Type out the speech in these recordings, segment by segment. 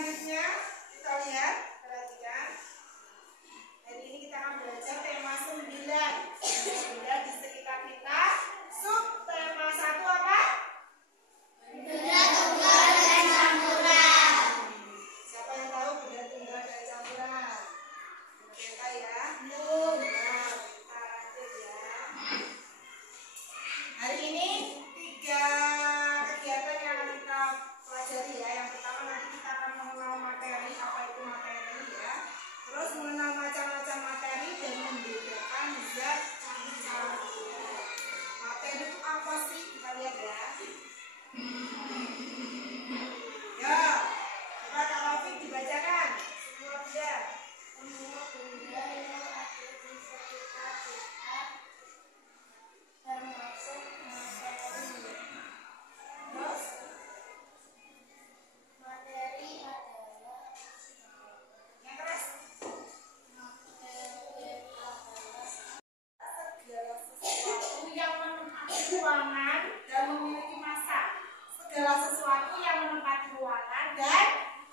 selanjutnya kita lihat, perhatikan. Hari ini kita akan belajar tema 9. Benda di sekitar kita. Sub tema 1 apa? Benda tunggal dan campuran. Siapa yang tahu benda tunggal dan campuran? Kita ya. Nah, kita lanjut ya. Hari ini 3 kegiatan yang akan kita pelajari ya. Yang pertama nanti kita akan mengenal materi, apa itu materi ya. Terus mengenal macam-macam materi dan membedakan zat campur. Materi itu apa sih? Kita lihat ya. Ya, coba Kak Taufik dibacakan. Semua benda. Semua benda yang ada di sekitar kita termasuk materi. Terus Materi adalah yang keras. Segala sesuatu yang menempati ruangan dan memiliki massa. Segala sesuatu yang menempati ruangan dan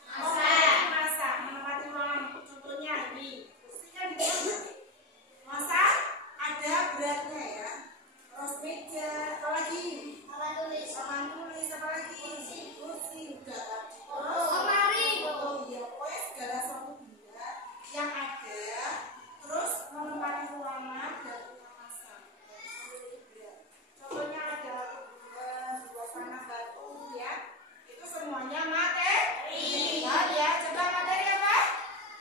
memiliki massa. Menempati ruangan. Contohnya ini. Kursi kan dibuat. Massa ada beratnya ya. Terus meja, apa lagi? alat tulis, Papan tulis, apa lagi? Kursi udah tadi. Terus lemari. oh iya, pokoknya segala sesuatu benda yang ada terus menempati ruangan dan punya massa. Contohnya ada sebuah panah batu ya. Itu semuanya materi. Nah, ya, coba materi apa?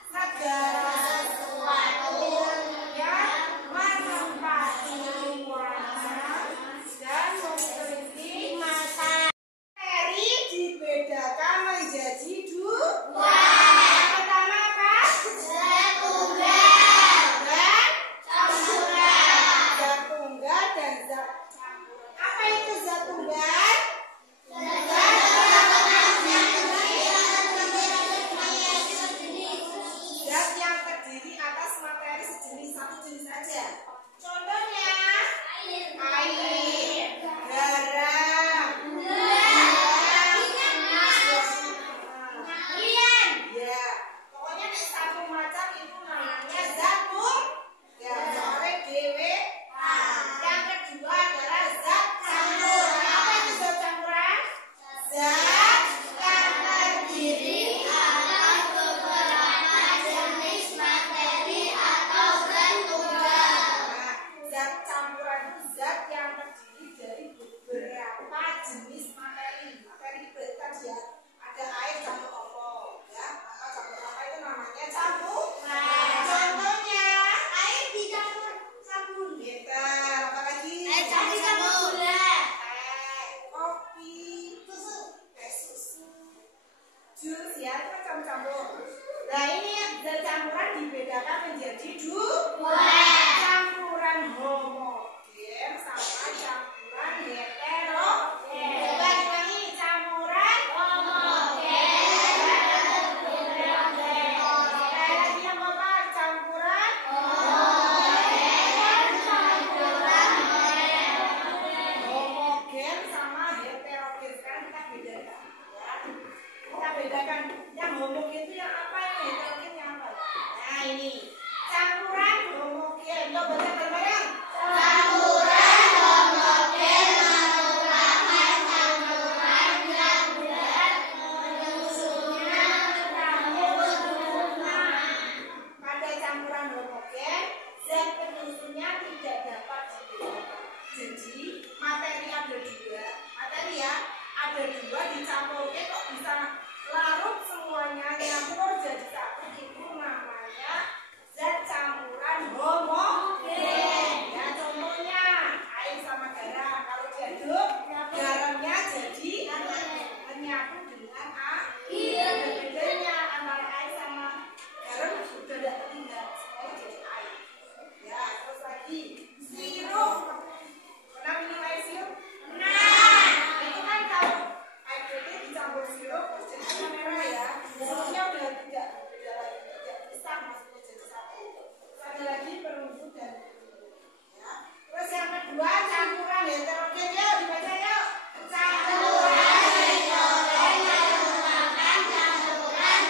Segala sesuatu yang menempati ruangan dan memiliki massa. Materi dibedakan menjadi dua. Yang pertama apa? zat tunggal Dan campuran. zat tunggal dan zat campuran. Apa itu zat tunggal? Zat yang terdiri atas materi sejenis, satu jenis saja. Contohnya air, garam, ya, pokoknya nek satu macam itu namanya zat tunggal. Sampai dewe. Yang kedua adalah zat campuran. Apa itu zat campuran? Zat yang terdiri atas beberapa jenis materi atau zat tunggal. Nah, zat campuran itu zat yang terdiri dari beberapa jenis materi. Materi itu tadi ya, ada air campur apa, ya, maka campur apa itu namanya campuran. Contohnya Air dicampur sabun. gitar, apa lagi? Air dicampur gula. Teh, kopi, teh susu, jus ya, itu kan campur-campur. Nah ini zat campuran dibedakan menjadi dua. Campuran homogen sama campuran heterogen. Coba diulangi, campuran homogen. Sekali lagi yang kompak, campuran homogen sama heterogen. Sekarang kita bedakan ya. Kita bedakan yang homogen itu yang apa, yang heterogen yang apa. Nah ini campuran homogen. Coba baca bareng-bareng. Campuran homogen merupakan campuran yang berat menyusunnya campur sempurna. Pada campuran homogen, zat penyusunnya tidak dapat dibedakan. Jadi materi ada dua, materi ya ada dua dicampurnya kok bisa larut semuanya nyampur jadi satu, itu namanya zat campuran homogen. Ya contohnya air sama garam, kalau diaduk garamnya jadi menyatu dengan air. Ada bedanya antara air sama garam sudah tidak tertinggal, semuanya jadi air. Ya terus lagi sirup. Pernah minum air sirup? Pernah. Itu kan kalau air putih dicampur sirup terus jadi warna merah ya. Sirupnya udah tidak berbeda lagi, tidak bisa maksudnya jadi satu. Terus ada lagi perunggu dan ya. Terus yang kedua campuran heterogen, yuk dibaca yuk. Campuran Campuran heterogen merupakan campuran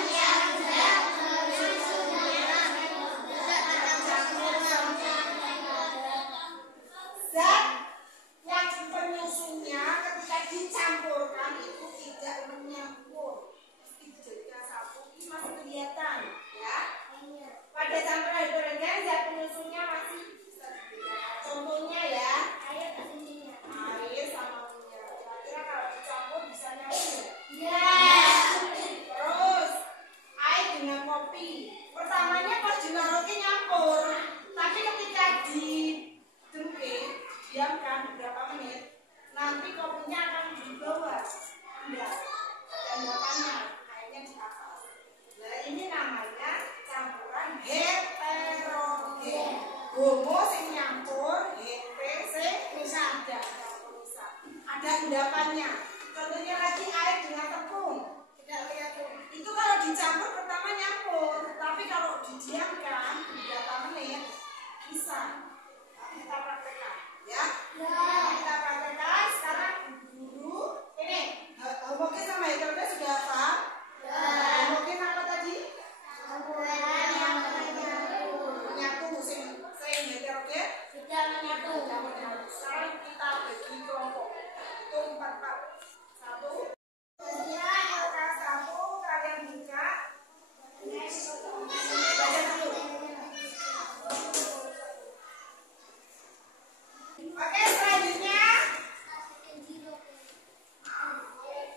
endapannya, airnya di atas. Nah ini namanya campuran heterogen. Homo sing nyampur, hete sing bisa ada endapannya. Contohnya lagi air dengan tepung. Itu kalau dicampur pertama nyampur, tapi kalau didiamkan beberapa menit bisa. Tapi kita praktekkan, ya. Kita praktekkan sekarang dulu. Ini homogen sama heterogen sudah paham? Homogen apa tadi? Menyatu. Sing heterogen sudah menyatu. Sekarang kita bagi kelompok. Itu 4 part. 1. Kalian buka. Baca dulu. Oke, selanjutnya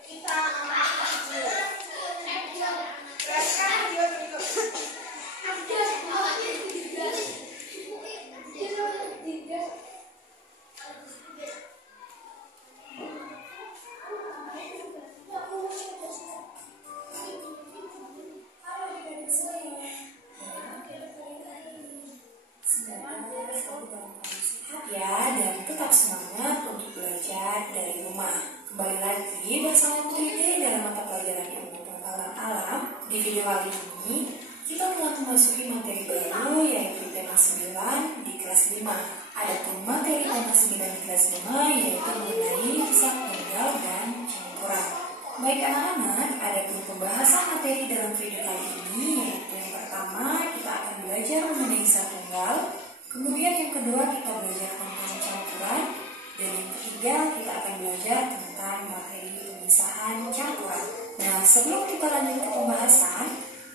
kita teruskan video berikut. Ya, dan tetap semangat untuk belajar dari rumah. Kembali lagi bersama Putri dalam mata pelajaran ilmu pengetahuan alam. Di video kali ini, kita telah memasuki materi baru yaitu tema 9 di kelas 5. Adapun materi tema 9 di kelas 5 yaitu mengenai zat tunggal dan campuran. Baik anak-anak, adapun pembahasan materi dalam video kali ini yaitu yang pertama kita akan belajar mengenai zat tunggal. Kemudian yang kedua kita belajar tentang campuran, dan yang ketiga kita akan belajar tentang materi pemisahan campuran. Nah, sebelum kita lanjut ke pembahasan,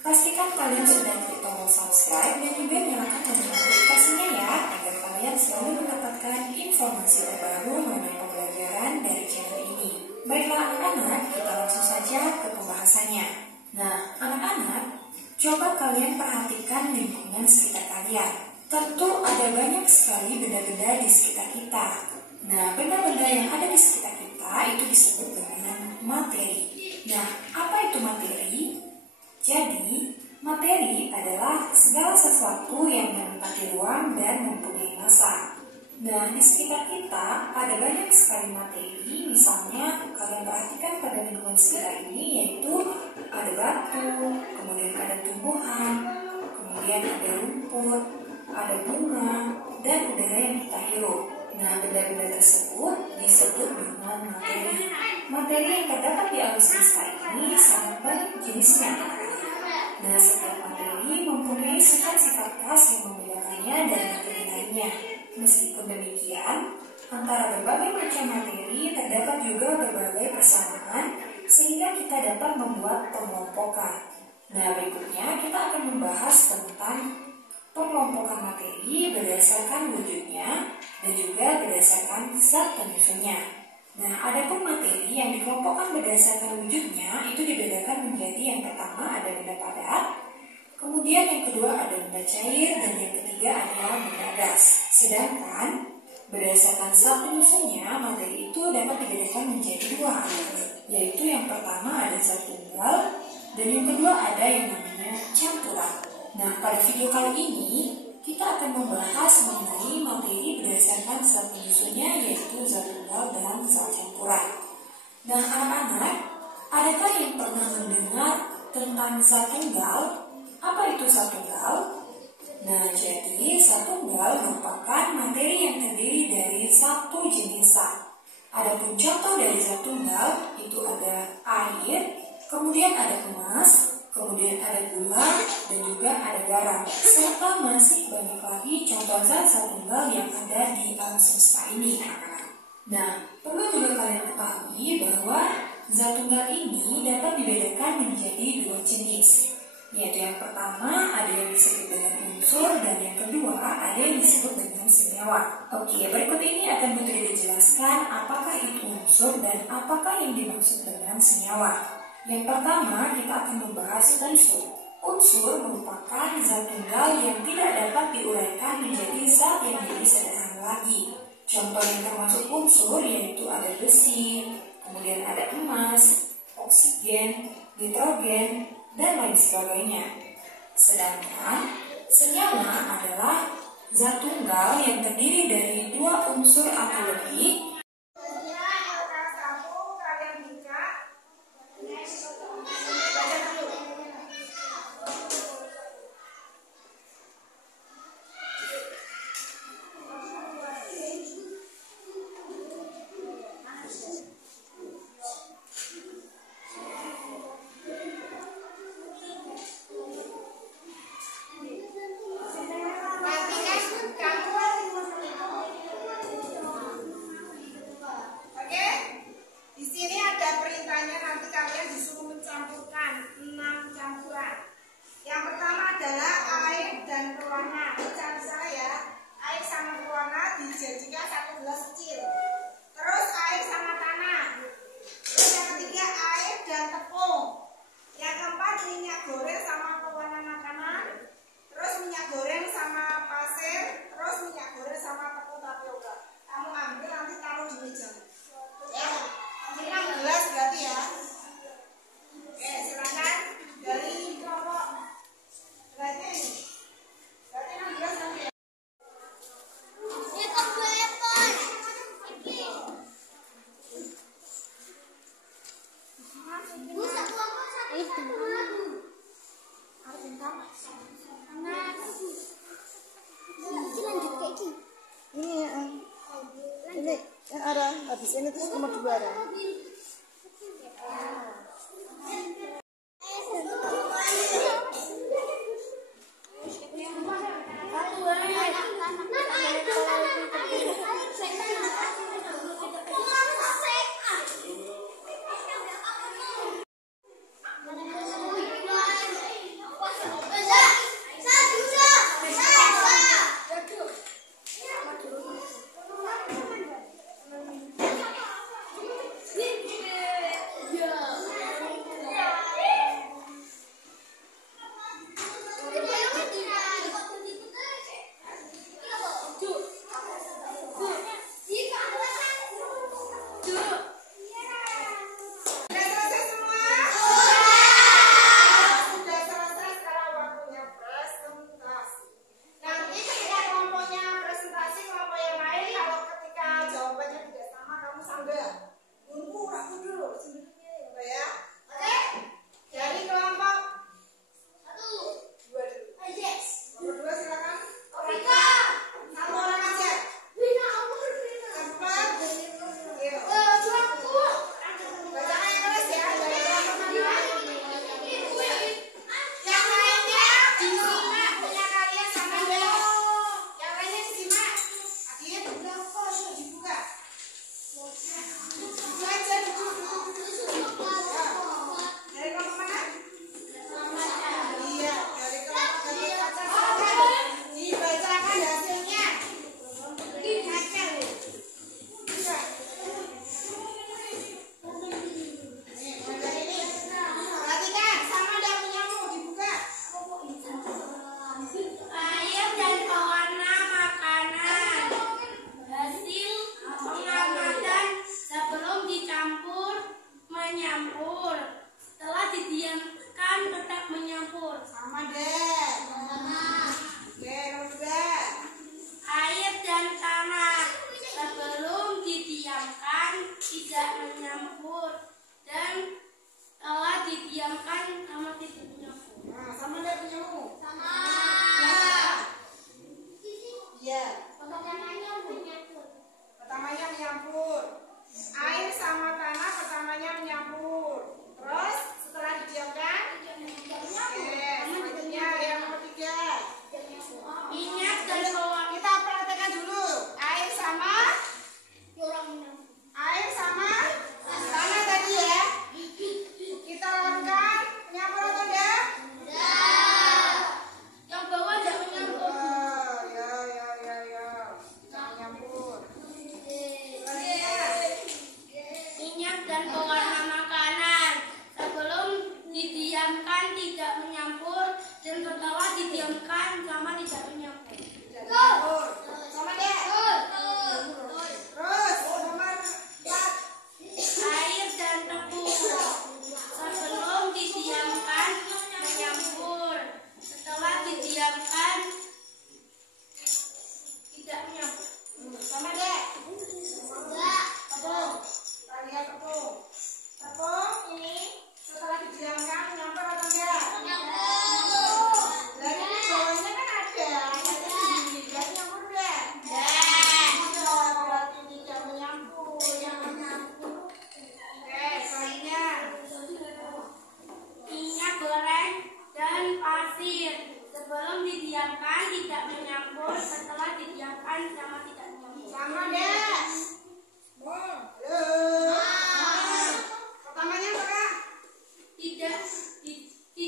pastikan kalian sudah klik tombol subscribe dan juga nyalakan tombol notifikasinya ya, agar kalian selalu mendapatkan informasi terbaru mengenai pembelajaran dari channel ini. Baiklah anak-anak, kita langsung saja ke pembahasannya. Nah, anak-anak, coba kalian perhatikan lingkungan sekitar kalian. Tentu ada banyak sekali benda-benda di sekitar kita. Nah, benda-benda yang ada di sekitar kita itu disebut dengan materi. Nah, apa itu materi? Jadi, materi adalah segala sesuatu yang menempati ruang dan mempunyai massa. Nah, di sekitar kita ada banyak sekali materi. Misalnya, kalian perhatikan pada lingkungan sekitar ini yaitu ada batu, kemudian ada tumbuhan, kemudian ada rumput, ada bunga, dan udara yang kita hirup. Nah, benda-benda tersebut disebut dengan materi. Materi yang terdapat di alam semesta ini sangat banyak jenisnya. Nah, setiap materi mempunyai sifat-sifat khas yang membedakannya dari materi lainnya. Meskipun demikian, antara berbagai macam materi terdapat juga berbagai persamaan sehingga kita dapat membuat pengelompokan. Nah, berikutnya kita akan membahas tentang pengelompokan materi berdasarkan wujudnya dan juga berdasarkan zat penyusunnya. Nah, adapun materi yang dikelompokkan berdasarkan wujudnya itu dibedakan menjadi yang pertama ada benda padat, kemudian yang kedua ada benda cair, dan yang ketiga adalah benda gas. Sedangkan berdasarkan zat penyusunnya, materi itu dapat dibedakan menjadi dua hal, yaitu yang pertama ada zat tunggal dan yang kedua ada yang namanya campuran. Nah, pada video kali ini kita akan membahas mengenai materi berdasarkan zat penyusunnya yaitu zat tunggal dan zat campuran. Nah, anak-anak, adakah yang pernah mendengar tentang zat tunggal? Apa itu zat tunggal? Nah, jadi zat tunggal merupakan materi yang terdiri dari satu jenis zat. Adapun contoh dari zat tunggal itu ada air, kemudian ada emas, kemudian ada gula, dan juga ada garam, serta masih banyak lagi contoh zat-zat tunggal yang ada di alam semesta ini. Nah, perlu juga kalian ketahui bahwa zat tunggal ini dapat dibedakan menjadi dua jenis, yaitu yang pertama ada yang disebut dengan unsur dan yang kedua ada yang disebut dengan senyawa. Oke, berikut ini akan Putri dijelaskan apakah itu unsur dan apakah yang dimaksud dengan senyawa. Yang pertama, kita akan membahas unsur. Unsur merupakan zat tunggal yang tidak dapat diuraikan menjadi zat yang lebih sederhana lagi. Contoh yang termasuk unsur yaitu ada besi, kemudian ada emas, oksigen, nitrogen, dan lain sebagainya. Sedangkan senyawa adalah zat tunggal yang terdiri dari dua unsur atau lebih. Dijadikan satu gelas kecil. Terus air sama tanah. Terus yang ketiga air dan tepung. Yang keempat minyak goreng sama pewarna makanan. Terus minyak goreng sama pasir. Terus minyak goreng sama tepung tapioka. Kamu ambil nanti taruh di meja. Ya. Ini 6 gelas berarti ya. Oke, silakan dari kelompok. Berarti ini. Berarti 6 gelas nanti ya. Ini yang arah habis ini terus nomor 2 arah.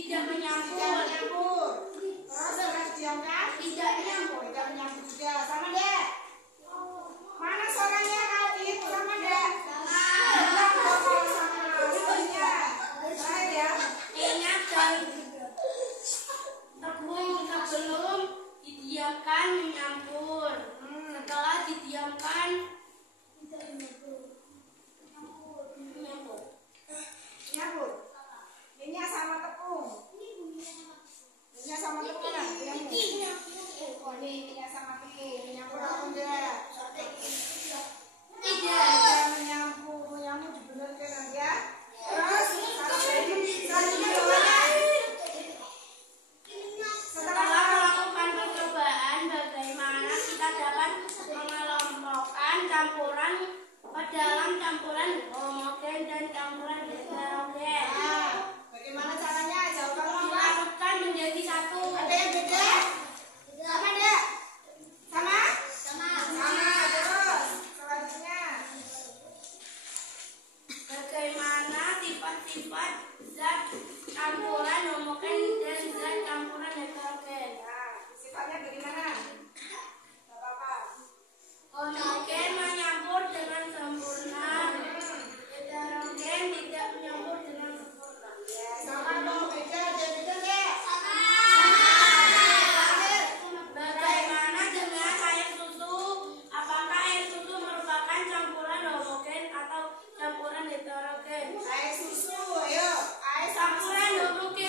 Tidak Tidak menyampur. menyampur. Terus harus diamkan? Tidak menyampur. Tidak menyampur juga. Sama deh. Mana suaranya Alif? Sama deh. Bilang dong kalau sama. Suaranya. Terakhir ya. Ingat dan tepung sebelum didiamkan menyampur. Setelah didiamkan menyampur. Nyampur. Minyak sama tepung. Minyak sama tepung kan? Oh ini minyak sama tepung. Menyampur apa enggak? Tidak. Tidak menyampur. Menyampur dibenarkan ya. Terus selanjutnya bawahnya. Setelah melakukan percobaan, bagaimana kita dapat mengelompokkan campuran ke dalam campuran homogen dan campuran heterogen? Nah, bagaimana caranya? Jawaban apa? Dilarutkan menjadi satu. Ada yang beda? Sama enggak? Sama? Sama. Terus selanjutnya. Bagaimana sifat-sifat zat campuran homogen dan zat campuran heterogen? Nah, sifatnya bagaimana? Enggak apa-apa. Homogen menyampur dengan sempurna, heterogen tidak menyampur dengan sempurna. Sama dong, beda. Ada yang beda enggak? Bagaimana dengan air susu? Apakah air susu merupakan campuran homogen atau campuran heterogen? Air susu, ayo. Air sama Campuran susu. homogen.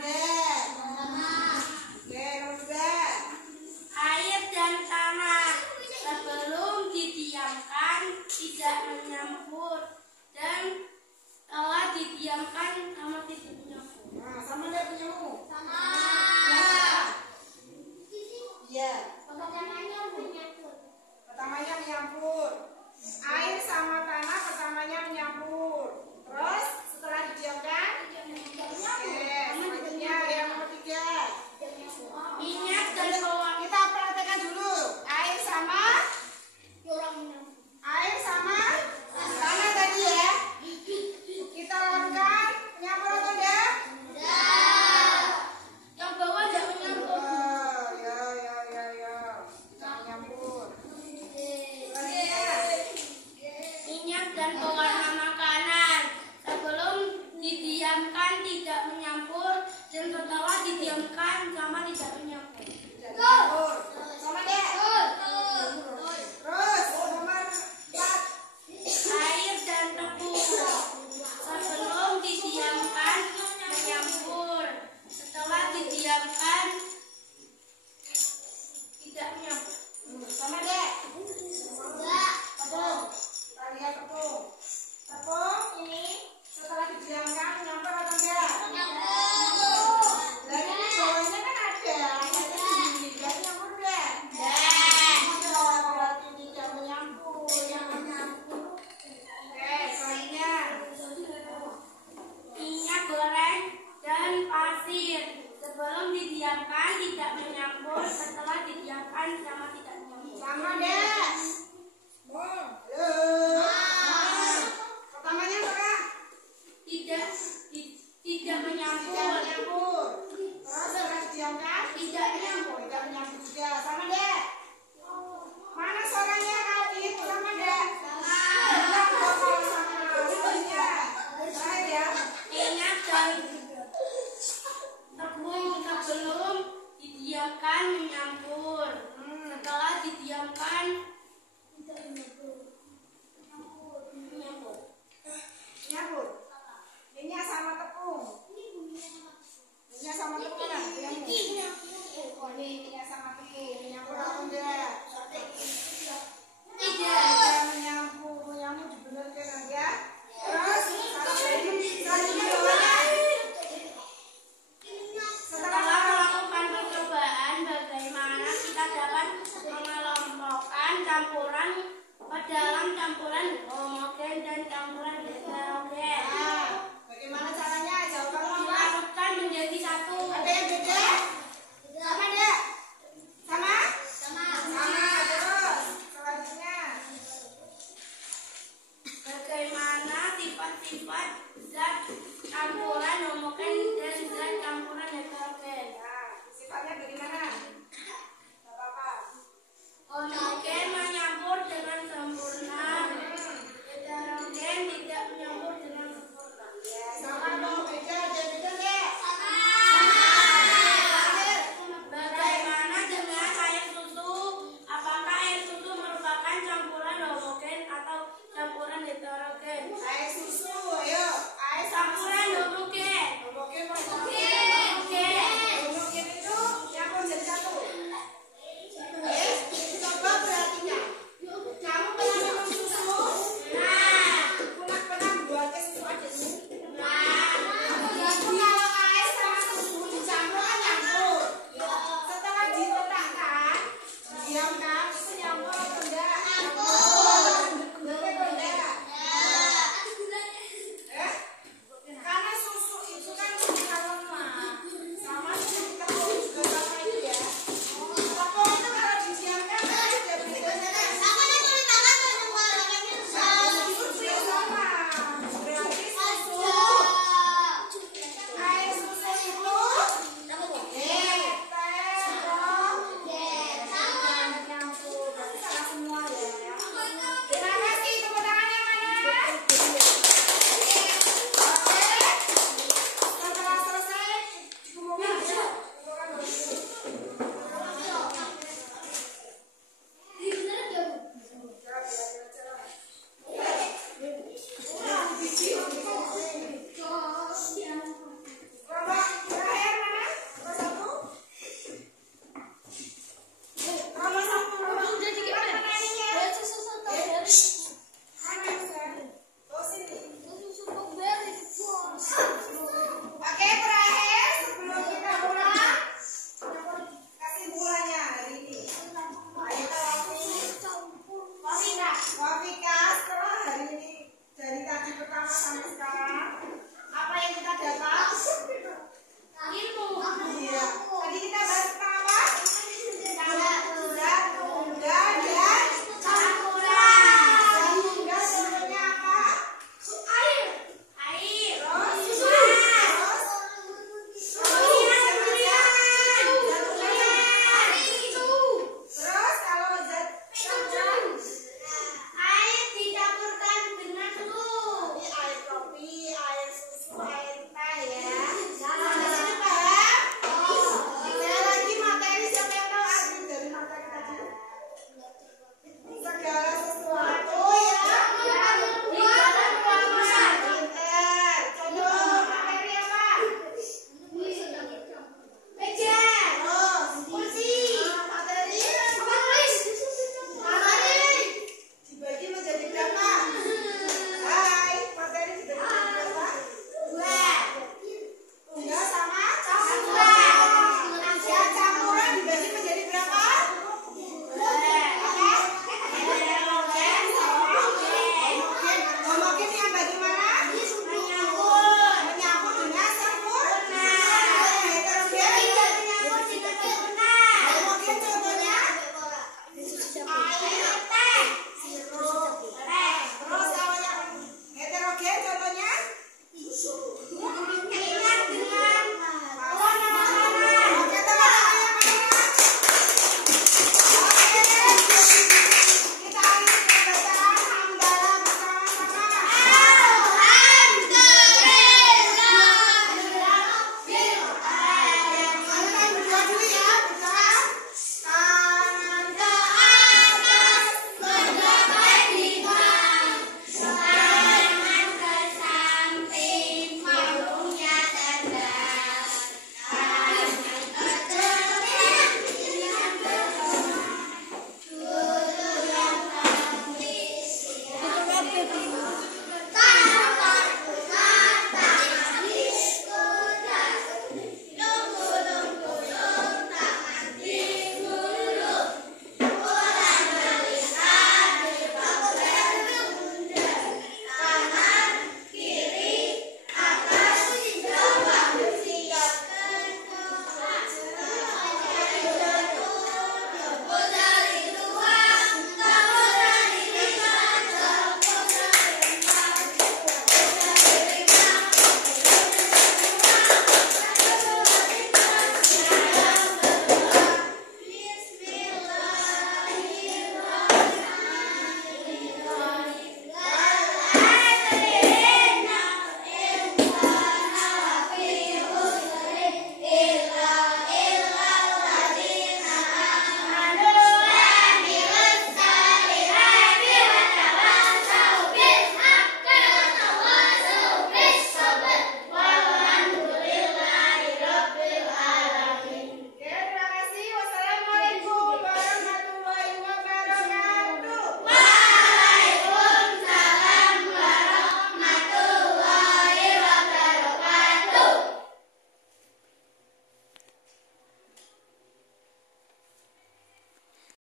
deh. Oke, nomor 2. Air dan tanah sebelum didiamkan tidak menyampur dan setelah didiamkan sama tidak menyampur. Nah, sama deh punyamu. Sama. Iya. Pertamanya menyampur. Pertamanya menyampur. Air sama tanah pertamanya menyampur. Terus setelah didiamkan? Oke, selanjutnya yang nomor 3. Minyak dan bawang Kita perhatikan dulu. Air sama tanah tadi ya. Kita lakukan menyampur atau enggak? yang bawah tidak menyampur. Oh, ya. Jangan menyampur. Selanjutnya. Minyak dan pewarna makanan sebelum didiamkan tidak menyampur dan setelah didiamkan sama tidak menyampur. Menyampur. Sama deh. Terus nomor 4. Air dan tepung sebelum didiamkan menyampur, setelah didiamkan tidak menyampur. Sama deh. Tepung. Kita lihat tepung. Tepung ini setelah didiamkan menyampur atau enggak? Dari ini bawahnya kan ada. Jadi sendiri. Jadi nyampur enggak? Oh, berarti tidak menyampur. Oke, selanjutnya. Minyak goreng dan pasir sebelum didiamkan tidak menyampur, setelah didiamkan sama tidak menyampur. Sama deh. Pertamanya apa, Kak? Tidak Tidak menyampur. menyampur.